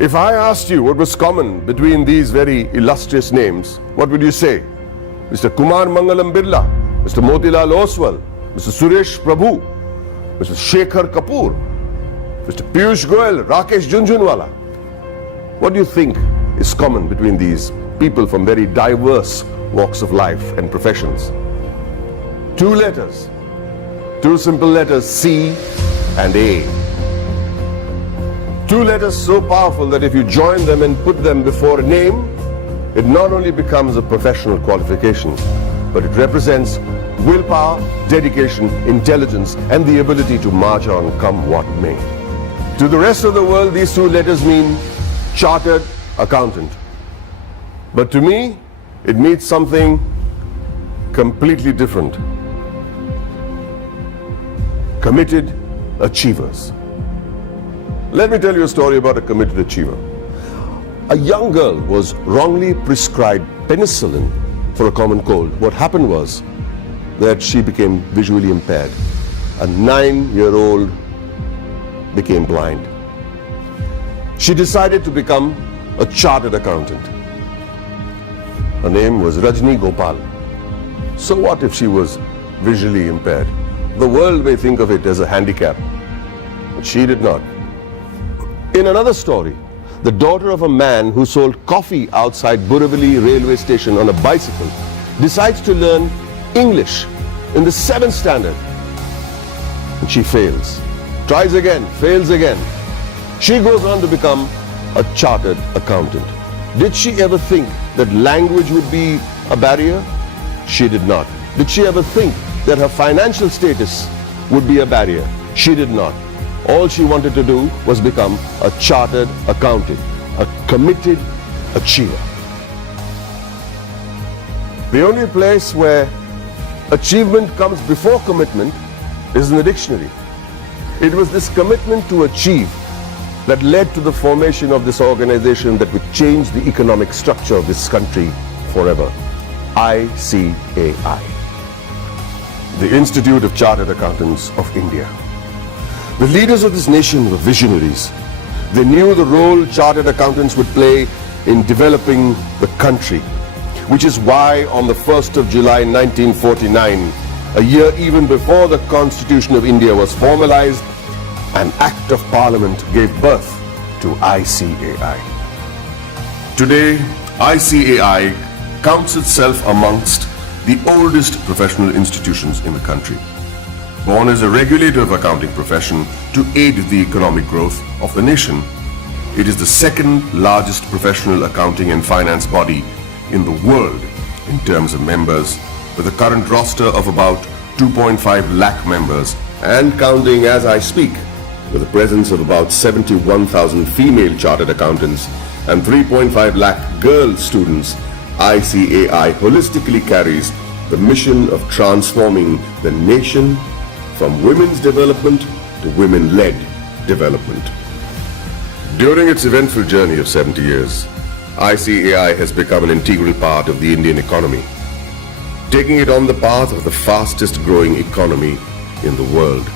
If I asked you what was common between these very illustrious names, what would you say? Mr. Kumar Mangalam Birla, Mr. Motilal Oswal, Mr. Suresh Prabhu, Mr. Shekhar Kapoor, Mr. Piyush Goyal, Rakesh Jhunjhunwala. What do you think is common between these people from very diverse walks of life and professions? Two letters, two simple letters, C and A. Two letters so powerful that if you join them and put them before a name, it not only becomes a professional qualification, but it represents willpower, dedication, intelligence, and the ability to march on come what may. To the rest of the world, these two letters mean chartered accountant. But to me, it means something completely different. Committed achievers. Let me tell you a story about a committed achiever. A young girl was wrongly prescribed penicillin for a common cold. What happened was that she became visually impaired. A 9-year-old became blind. She decided to become a chartered accountant. Her name was Rajni Gopal. So what if she was visually impaired? The world may think of it as a handicap, but she did not. In another story, the daughter of a man who sold coffee outside Borivali railway station on a bicycle decides to learn English in the 7th standard. And she fails. Tries again, fails again. She goes on to become a chartered accountant. Did she ever think that language would be a barrier? She did not. Did she ever think that her financial status would be a barrier? She did not. All she wanted to do was become a chartered accountant, a committed achiever. The only place where achievement comes before commitment is in the dictionary. It was this commitment to achieve that led to the formation of this organization that would change the economic structure of this country forever. ICAI, the Institute of Chartered Accountants of India. The leaders of this nation were visionaries. They knew the role chartered accountants would play in developing the country, which is why on the 1st of July 1949, a year even before the Constitution of India was formalized, an Act of Parliament gave birth to ICAI. Today, ICAI counts itself amongst the oldest professional institutions in the country. Born as a regulator of accounting profession to aid the economic growth of the nation, it is the second largest professional accounting and finance body in the world in terms of members, with a current roster of about 2.5 lakh members and counting as I speak, with a presence of about 71,000 female chartered accountants and 3.5 lakh girl students. ICAI holistically carries the mission of transforming the nation from women's development to women-led development. During its eventful journey of 70 years, ICAI has become an integral part of the Indian economy, taking it on the path of the fastest growing economy in the world.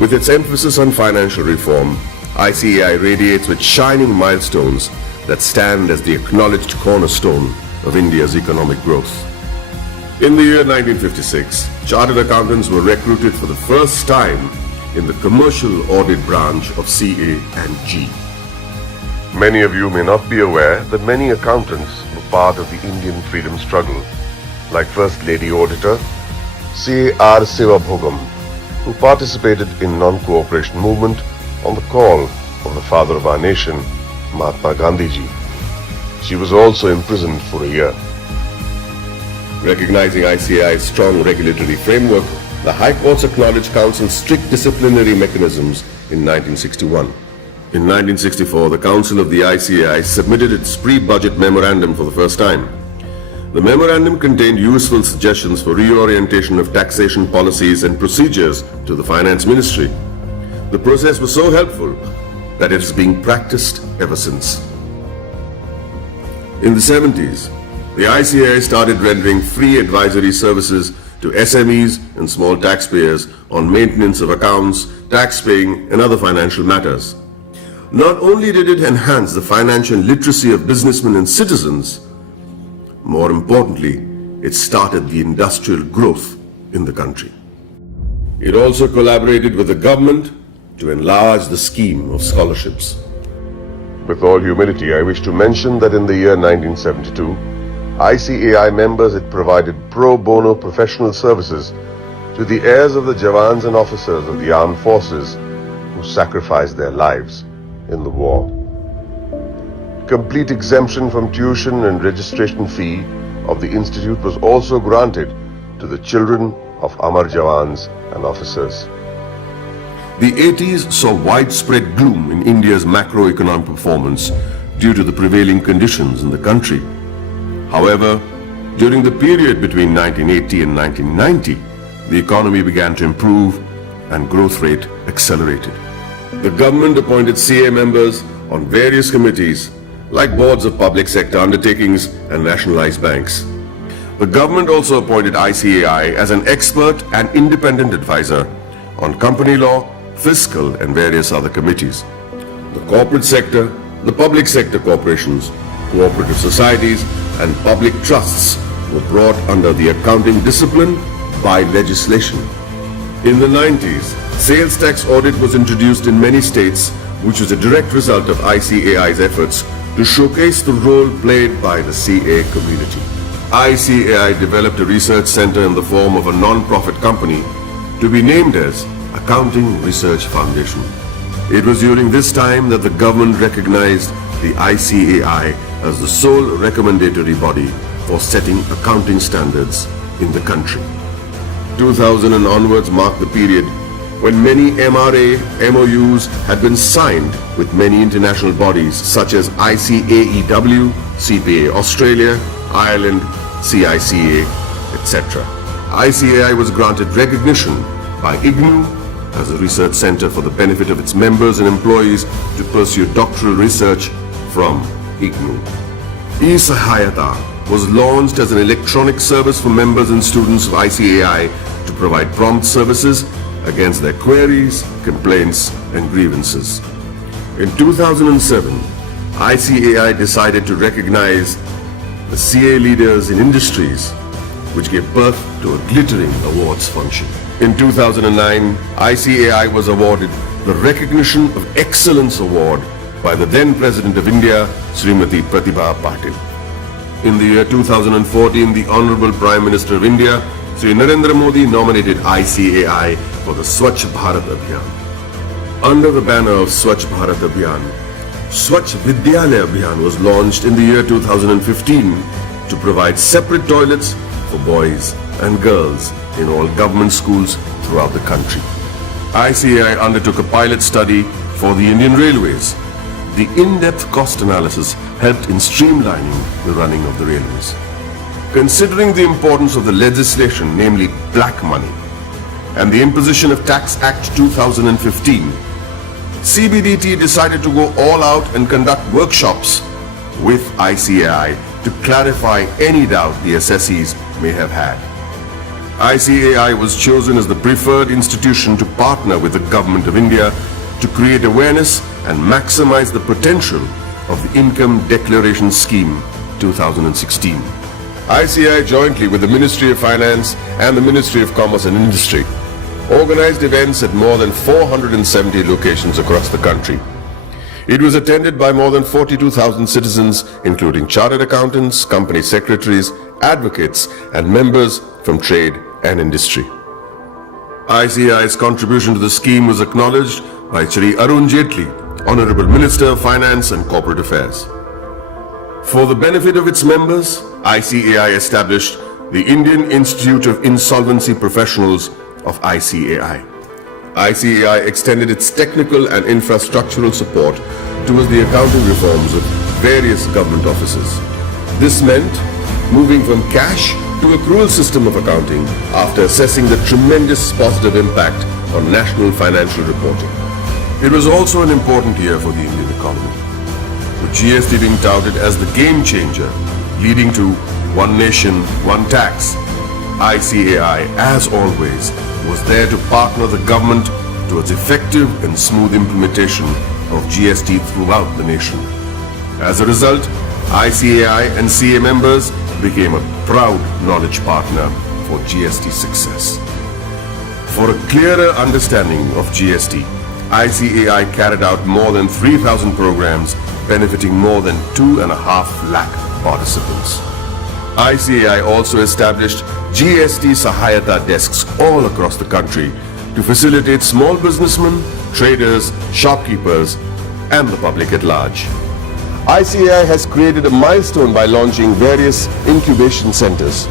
With its emphasis on financial reform, ICAI radiates with shining milestones that stand as the acknowledged cornerstone of India's economic growth. In the year 1956, chartered accountants were recruited for the first time in the commercial audit branch of CA and G. Many of you may not be aware that many accountants were part of the Indian freedom struggle, like First Lady Auditor C.R. Sivabhogam, who participated in non-cooperation movement on the call of the father of our nation, Mahatma Gandhi ji. She was also imprisoned for a year. Recognizing ICAI's strong regulatory framework, the High Courts acknowledged Council's strict disciplinary mechanisms in 1961. In 1964, the Council of the ICAI submitted its pre-budget memorandum for the first time. The memorandum contained useful suggestions for reorientation of taxation policies and procedures to the Finance Ministry. The process was so helpful that it is being practiced ever since. In the 70s, the ICAI started rendering free advisory services to SMEs and small taxpayers on maintenance of accounts, tax paying, and other financial matters. Not only did it enhance the financial literacy of businessmen and citizens, more importantly, it started the industrial growth in the country. It also collaborated with the government to enlarge the scheme of scholarships. With all humility, I wish to mention that in the year 1972, ICAI members had provided pro bono professional services to the heirs of the Jawans and officers of the armed forces who sacrificed their lives in the war. Complete exemption from tuition and registration fee of the institute was also granted to the children of Amar Jawans and officers. The 80s saw widespread gloom in India's macroeconomic performance due to the prevailing conditions in the country. However, during the period between 1980 and 1990, the economy began to improve and growth rate accelerated. The government appointed CA members on various committees like boards of public sector undertakings and nationalized banks. The government also appointed ICAI as an expert and independent advisor on company law, fiscal and various other committees. The corporate sector, the public sector corporations, cooperative societies and public trusts were brought under the accounting discipline by legislation. In the 90s, sales tax audit was introduced in many states, which was a direct result of ICAI's efforts to showcase the role played by the CA community. ICAI developed a research center in the form of a non-profit company to be named as Accounting Research Foundation. It was during this time that the government recognized the ICAI as the sole recommendatory body for setting accounting standards in the country. 2000 and onwards marked the period when many MRA MOUs had been signed with many international bodies such as ICAEW, CPA Australia, Ireland, CICA, etc. ICAI was granted recognition by IGNOU as a research center for the benefit of its members and employees to pursue doctoral research from IGNOU. eSahayata was launched as an electronic service for members and students of ICAI to provide prompt services against their queries, complaints, and grievances. In 2007, ICAI decided to recognize the CA leaders in industries, which gave birth to a glittering awards function. In 2009, ICAI was awarded the Recognition of Excellence Award by the then President of India, Srimati Pratibha Patil. In the year 2014, the Honorable Prime Minister of India, Sri Narendra Modi, nominated ICAI for the Swachh Bharat Abhiyan. Under the banner of Swachh Bharat Abhiyan, Swachh Vidyalaya Abhiyan was launched in the year 2015 to provide separate toilets for boys and girls in all government schools throughout the country. ICAI undertook a pilot study for the Indian Railways. The in-depth cost analysis helped in streamlining the running of the railways. Considering the importance of the legislation, namely black money, and the imposition of Tax Act 2015, CBDT decided to go all out and conduct workshops with ICAI to clarify any doubt the assessees may have had. ICAI was chosen as the preferred institution to partner with the Government of India to create awareness and maximize the potential of the Income Declaration Scheme 2016. ICAI, jointly with the Ministry of Finance and the Ministry of Commerce and Industry, organized events at more than 470 locations across the country. It was attended by more than 42,000 citizens, including chartered accountants, company secretaries, advocates, and members from trade and industry. ICAI's contribution to the scheme was acknowledged by Shri Arun Jaitley, Honorable Minister of Finance and Corporate Affairs. For the benefit of its members, ICAI established the Indian Institute of Insolvency Professionals of ICAI. ICAI extended its technical and infrastructural support towards the accounting reforms of various government offices. This meant moving from cash to accrual system of accounting after assessing the tremendous positive impact on national financial reporting. It was also an important year for the Indian economy, with GST being touted as the game changer, leading to one nation, one tax. ICAI, as always, was there to partner the government towards effective and smooth implementation of GST throughout the nation. As a result, ICAI and CA members became a proud knowledge partner for GST success. For a clearer understanding of GST, ICAI carried out more than 3,000 programs benefiting more than 2.5 lakh participants. ICAI also established GST Sahayata desks all across the country to facilitate small businessmen, traders, shopkeepers, and the public at large. ICAI has created a milestone by launching various incubation centers.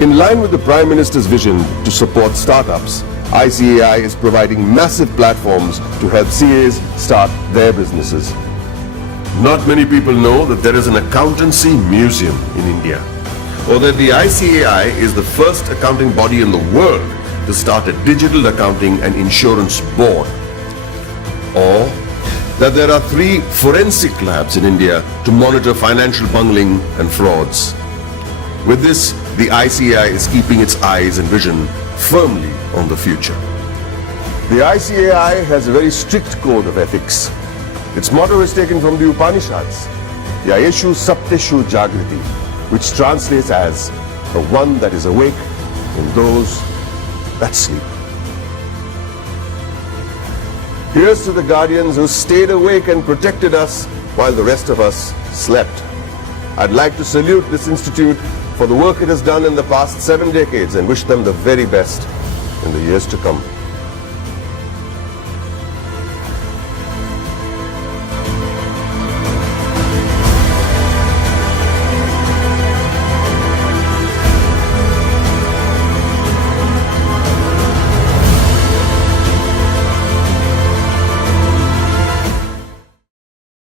In line with the Prime Minister's vision to support startups, ICAI is providing massive platforms to help CAs start their businesses. Not many people know that there is an accountancy museum in India, or that the ICAI is the first accounting body in the world to start a digital accounting and insurance board, or that there are 3 forensic labs in India to monitor financial bungling and frauds. With this, the ICAI is keeping its eyes and vision firmly on the future. The ICAI has a very strict code of ethics. Its motto is taken from the Upanishads, Yayeshu Sapteshu Jagriti, which translates as the one that is awake in those that sleep. Here's to the guardians who stayed awake and protected us while the rest of us slept. I'd like to salute this institute for the work it has done in the past 7 decades and wish them the very best in the years to come.